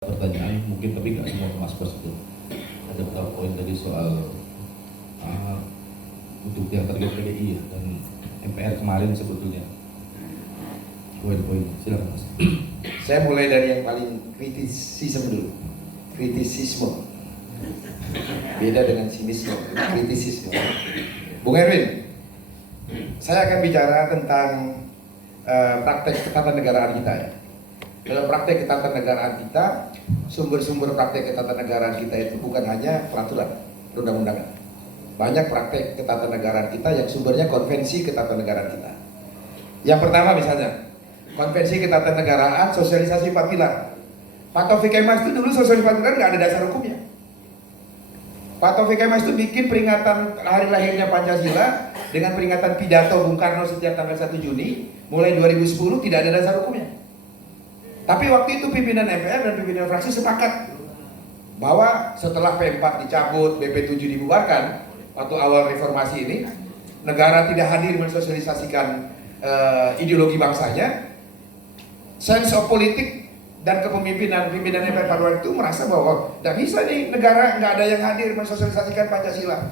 pertanyaan mungkin, tapi nggak semua Mas Pers itu. Ada beberapa poin tadi soal untuk yang target PDI ya, dan MPR kemarin sebetulnya. Poin-poin, silakan Mas. Saya mulai dari yang paling kritisisme dulu. Kritisisme. Beda dengan sinisme, kritisisme. Bung Erwin, saya akan bicara tentang praktek ketatanegaraan kita ya. Dalam praktek ketatanegaraan kita, sumber-sumber praktek ketatanegaraan kita itu bukan hanya peraturan perundang-undangan. Banyak praktek ketatanegaraan kita yang sumbernya konvensi ketatanegaraan kita. Yang pertama misalnya, konvensi ketatanegaraan sosialisasi 4 pilar. Pak Taufik Kemas itu dulu sosialisasi 4 pilar nggak ada dasar hukumnya. Pak Taufik Kemas itu bikin peringatan hari lahirnya Pancasila dengan peringatan pidato Bung Karno setiap tanggal 1 Juni mulai 2010 tidak ada dasar hukumnya. Tapi waktu itu pimpinan MPR dan pimpinan fraksi sepakat bahwa setelah P4 dicabut, BP7 dibubarkan waktu awal reformasi ini, negara tidak hadir mensosialisasikan ideologi bangsanya. Sense of politik dan kepemimpinan pimpinan MPR pada waktu itu merasa bahwa tidak bisa nih negara nggak ada yang hadir mensosialisasikan Pancasila.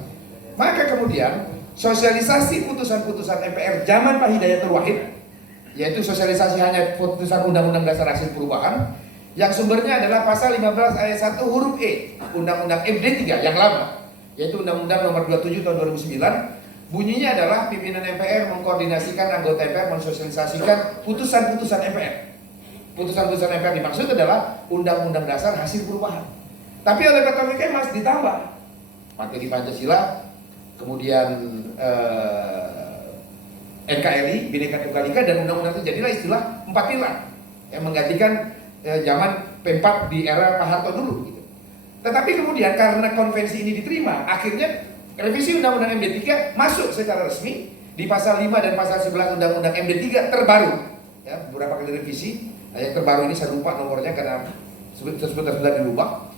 Maka kemudian sosialisasi putusan-putusan MPR zaman Pak Hidayatul Wahid, yaitu sosialisasi hanya putusan Undang-Undang Dasar Hasil Perubahan yang sumbernya adalah pasal 15 ayat 1 huruf E Undang-Undang MD 3 yang lama, yaitu Undang-Undang nomor 27 tahun 2009. Bunyinya adalah pimpinan MPR mengkoordinasikan anggota MPR mensosialisasikan putusan-putusan MPR. Putusan-putusan MPR dimaksud adalah Undang-Undang Dasar Hasil Perubahan. Tapi oleh Pak Taufik Kemas ditambah materi Pancasila, kemudian NKRI, Bhinneka Tunggal Ika, dan undang-undang itu jadilah istilah 4 pilar yang menggantikan zaman P4 di era Pak Harto dulu gitu. Tetapi kemudian karena konvensi ini diterima, akhirnya revisi Undang-Undang MD 3 masuk secara resmi di pasal 5 dan pasal 11 Undang-Undang MD 3 terbaru. Ya, beberapa kali revisi. Nah, yang terbaru ini saya lupa nomornya karena sebentar dirubah.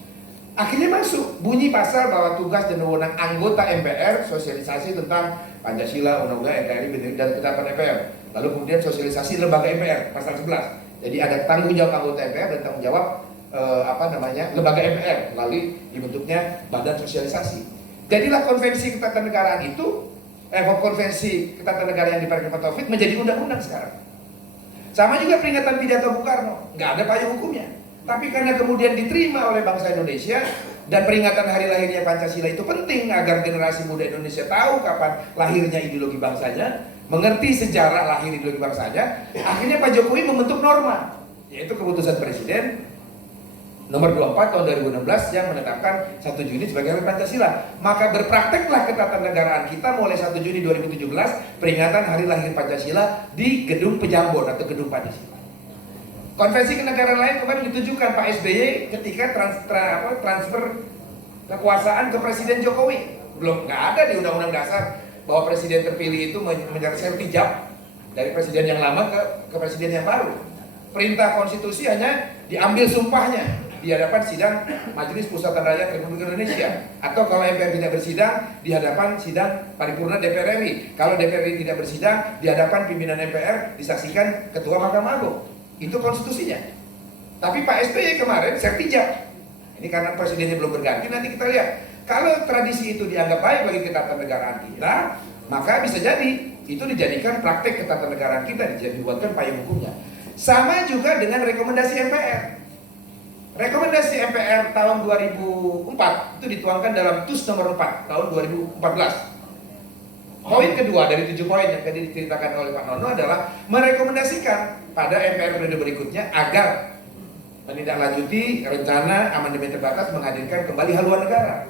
Akhirnya masuk bunyi pasal bahwa tugas dan wewenang anggota MPR sosialisasi tentang Pancasila, Undang-Undang NKRI dan ketetapan MPR. Lalu kemudian sosialisasi lembaga MPR pasal 11. Jadi ada tanggung jawab anggota MPR dan tanggung jawab lembaga MPR melalui dibentuknya badan sosialisasi. Jadilah konvensi ketatanegaraan itu konvensi ketatanegaraan yang dipakai Pak Taufik menjadi undang-undang sekarang. Sama juga peringatan pidato Bung Karno, nggak ada payung hukumnya. Tapi karena kemudian diterima oleh bangsa Indonesia dan peringatan hari lahirnya Pancasila itu penting agar generasi muda Indonesia tahu kapan lahirnya ideologi bangsanya, mengerti sejarah lahir ideologi bangsanya. Akhirnya Pak Jokowi membentuk norma, yaitu keputusan Presiden nomor 24 tahun 2016 yang menetapkan 1 Juni sebagai hari Pancasila. Maka berprakteklah ketatanegaraan kita mulai 1 Juni 2017 peringatan hari lahir Pancasila di Gedung Pejambon atau Gedung Pancasila. Konvensi kenegaraan lain kemarin ditujukan Pak SBY ketika transfer kekuasaan ke Presiden Jokowi. Belum, nggak ada di Undang-Undang Dasar bahwa Presiden terpilih itu menyerahkan sertijab dari Presiden yang lama ke Presiden yang baru. Perintah konstitusi hanya diambil sumpahnya di hadapan sidang Majelis Permusyawaratan Rakyat Republik Indonesia, atau kalau MPR tidak bersidang di hadapan sidang paripurna DPR RI. Kalau DPR RI tidak bersidang di hadapan pimpinan MPR disaksikan Ketua Mahkamah Agung. Itu konstitusinya. Tapi Pak SBY kemarin sertijab. Ini karena presidennya belum berganti, nanti kita lihat. Kalau tradisi itu dianggap baik bagi ketatanegaraan kita, maka bisa jadi itu dijadikan praktek ketatanegaraan kita, dibuatkan payung hukumnya. Sama juga dengan rekomendasi MPR. Rekomendasi MPR tahun 2004 itu dituangkan dalam TUS nomor 4 tahun 2014. Poin kedua dari 7 poin yang tadi diceritakan oleh Pak Nono adalah merekomendasikan pada MPR periode berikutnya agar menindaklanjuti rencana amandemen terbatas menghadirkan kembali haluan negara.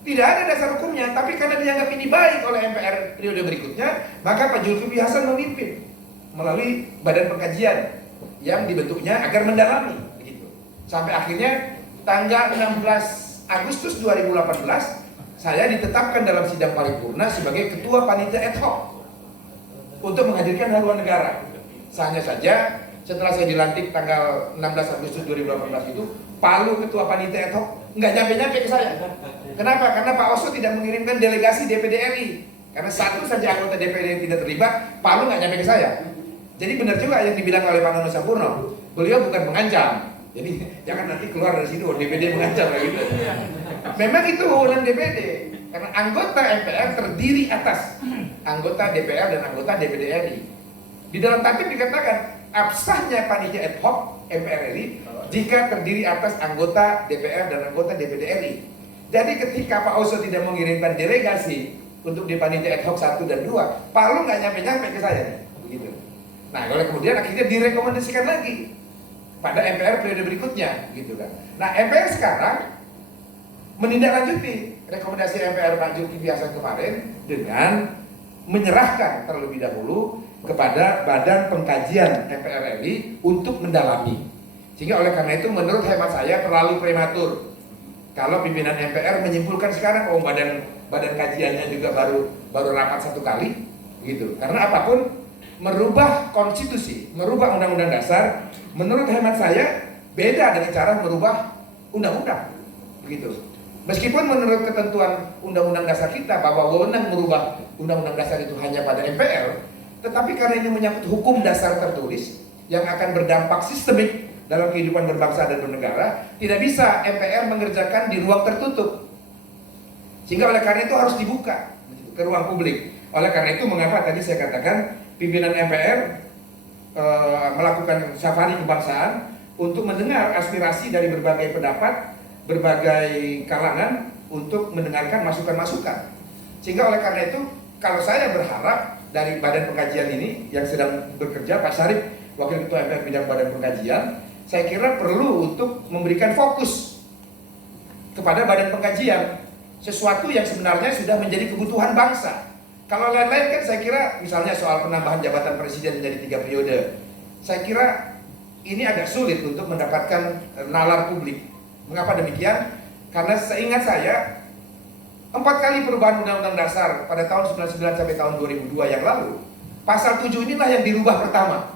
Tidak ada dasar hukumnya, tapi karena dianggap ini baik oleh MPR periode berikutnya, maka Pak Zulkifli Hasan memimpin melalui badan pengkajian yang dibentuknya agar mendalami begitu. Sampai akhirnya tanggal 16 Agustus 2018 saya ditetapkan dalam sidang paripurna sebagai ketua panitia ad hoc untuk menghadirkan haluan negara. Hanya saja setelah saya dilantik tanggal 16 Agustus 2018 itu, Palu ketua panitia ad hoc nggak nyampe-nyampe ke saya. Kenapa? Karena Pak Oso tidak mengirimkan delegasi DPD RI. Karena satu saja anggota DPD yang tidak terlibat, Palu nggak nyampe ke saya. Jadi benar juga yang dibilang oleh Pak Nono Sapurno, beliau bukan mengancam, Jadi jangan nanti keluar dari sini, DPD mengancam gitu. Memang itu wewenang DPD, karena anggota MPR terdiri atas anggota DPR dan anggota DPD RI. Di dalam tatip dikatakan absahnya panitia ad hoc MPR RI jika terdiri atas anggota DPR dan anggota DPD RI. Jadi ketika Pak Oso tidak mengirimkan delegasi untuk di panitia ad hoc 1 dan 2, Pak Lu nggak nyampe-nyampe ke saya, begitu. Nah, kalau kemudian akhirnya direkomendasikan lagi pada MPR periode berikutnya, gitu kan. Nah, MPR sekarang menindaklanjuti rekomendasi MPR Pak Zulkifli Hasan kemarin dengan menyerahkan terlebih dahulu kepada Badan Pengkajian MPR RI untuk mendalami. Sehingga oleh karena itu menurut hemat saya terlalu prematur kalau pimpinan MPR menyimpulkan sekarang badan kajiannya juga baru rapat 1 kali, gitu. Karena apapun merubah konstitusi, merubah undang-undang dasar, menurut hemat saya beda dengan cara merubah undang-undang, begitu. Meskipun menurut ketentuan undang-undang dasar kita bahwa wewenang merubah undang-undang dasar itu hanya pada MPR, tetapi karena ini menyangkut hukum dasar tertulis yang akan berdampak sistemik dalam kehidupan berbangsa dan bernegara, tidak bisa MPR mengerjakan di ruang tertutup. Sehingga oleh karena itu harus dibuka ke ruang publik. Oleh karena itu mengapa tadi saya katakan pimpinan MPR melakukan safari kebangsaan untuk mendengar aspirasi dari berbagai pendapat, berbagai kalangan untuk mendengarkan masukan-masukan. Sehingga oleh karena itu kalau saya berharap dari Badan Pengkajian ini yang sedang bekerja, Pak Syarif, Wakil Ketua MPR bidang Badan Pengkajian, saya kira perlu untuk memberikan fokus kepada Badan Pengkajian, sesuatu yang sebenarnya sudah menjadi kebutuhan bangsa. Kalau lain-lain kan saya kira misalnya soal penambahan jabatan presiden menjadi 3 periode, saya kira ini agak sulit untuk mendapatkan nalar publik. Mengapa demikian? Karena seingat saya 4 kali perubahan undang-undang dasar pada tahun 99 sampai tahun 2002 yang lalu, pasal 7 inilah yang dirubah pertama.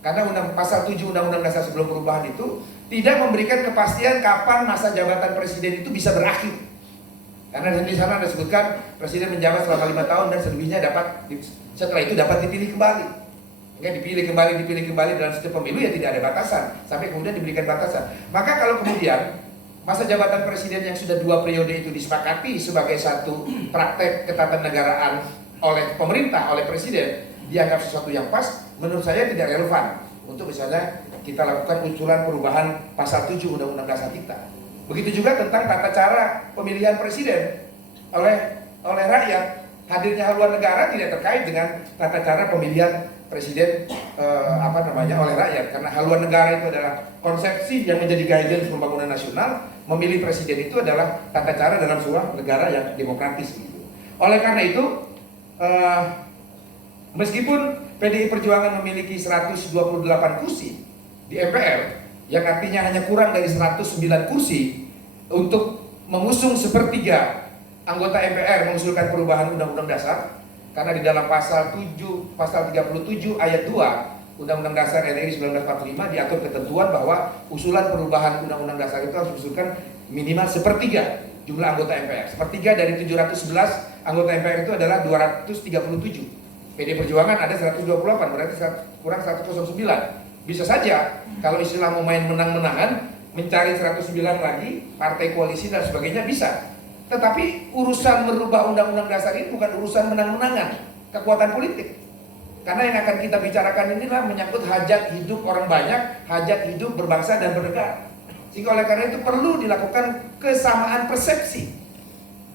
Karena pasal 7 undang-undang dasar sebelum perubahan itu tidak memberikan kepastian kapan masa jabatan presiden itu bisa berakhir. Karena di sana ada sebutkan presiden menjabat selama 5 tahun dan selebihnya setelah itu dapat dipilih kembali. Hingga dipilih kembali dalam setiap pemilu ya tidak ada batasan sampai kemudian diberikan batasan. Maka kalau kemudian masa jabatan presiden yang sudah 2 periode itu disepakati sebagai satu praktek ketatanegaraan oleh pemerintah, oleh presiden, dianggap sesuatu yang pas, menurut saya tidak relevan untuk misalnya kita lakukan usulan perubahan pasal 7 Undang-Undang Dasar kita. Begitu juga tentang tata cara pemilihan presiden oleh rakyat. Hadirnya haluan negara tidak terkait dengan tata cara pemilihan presiden oleh rakyat, karena haluan negara itu adalah konsepsi yang menjadi guidance pembangunan nasional. Memilih presiden itu adalah tata cara dalam sebuah negara yang demokratis gitu. Oleh karena itu meskipun PDI Perjuangan memiliki 128 kursi di MPR, yang artinya hanya kurang dari 109 kursi untuk mengusung sepertiga anggota MPR mengusulkan perubahan Undang-Undang Dasar, karena di dalam pasal 37 ayat 2 Undang-Undang Dasar RI 1945 diatur ketentuan bahwa usulan perubahan Undang-Undang Dasar itu harus diusulkan minimal sepertiga jumlah anggota MPR. Sepertiga dari 711 anggota MPR itu adalah 237. PD Perjuangan ada 128, berarti kurang 109. Bisa saja kalau istilah mau main menang-menangan, mencari 109 lagi, partai koalisi dan sebagainya bisa. Tetapi urusan merubah Undang-Undang Dasar ini bukan urusan menang-menangan, kekuatan politik. Karena yang akan kita bicarakan inilah menyangkut hajat hidup orang banyak, hajat hidup berbangsa dan bernegara. Sehingga oleh karena itu perlu dilakukan kesamaan persepsi.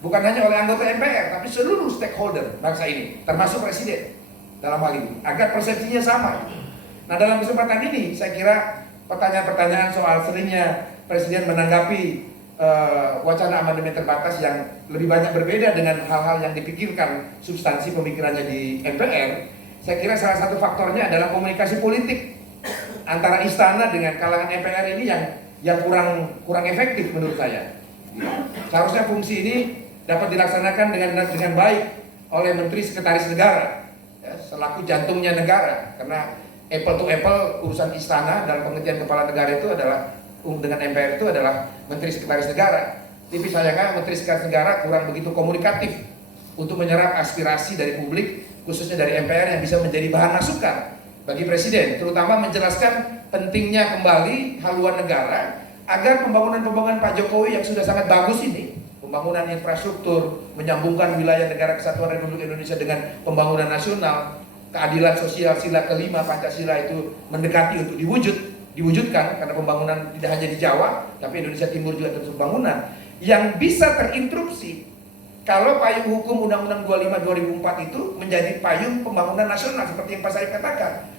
Bukan hanya oleh anggota MPR, tapi seluruh stakeholder bangsa ini, termasuk presiden dalam hal ini, agar persepsinya sama. Nah, dalam kesempatan ini saya kira pertanyaan-pertanyaan soal seringnya presiden menanggapi wacana amandemen terbatas yang lebih banyak berbeda dengan hal-hal yang dipikirkan substansi pemikirannya di MPR, saya kira salah satu faktornya adalah komunikasi politik antara istana dengan kalangan MPR ini yang kurang efektif menurut saya. Seharusnya fungsi ini dapat dilaksanakan dengan baik oleh Menteri Sekretaris Negara, ya, selaku jantungnya negara, karena apple to apple urusan istana dalam pengertian kepala negara itu adalah dengan MPR itu adalah Menteri Sekretaris Negara. Tapi sayangnya Menteri Sekretaris Negara kurang begitu komunikatif untuk menyerap aspirasi dari publik, khususnya dari MPR yang bisa menjadi bahan masukan bagi presiden, terutama menjelaskan pentingnya kembali haluan negara agar pembangunan Pak Jokowi yang sudah sangat bagus ini, pembangunan infrastruktur, menyambungkan wilayah negara kesatuan Republik Indonesia dengan pembangunan nasional, keadilan sosial, sila kelima Pancasila itu mendekati untuk diwujudkan, karena pembangunan tidak hanya di Jawa, tapi Indonesia Timur juga terus pembangunan yang bisa terinterupsi kalau payung hukum Undang-Undang 25 2004 itu menjadi payung pembangunan nasional seperti yang Pak Said katakan.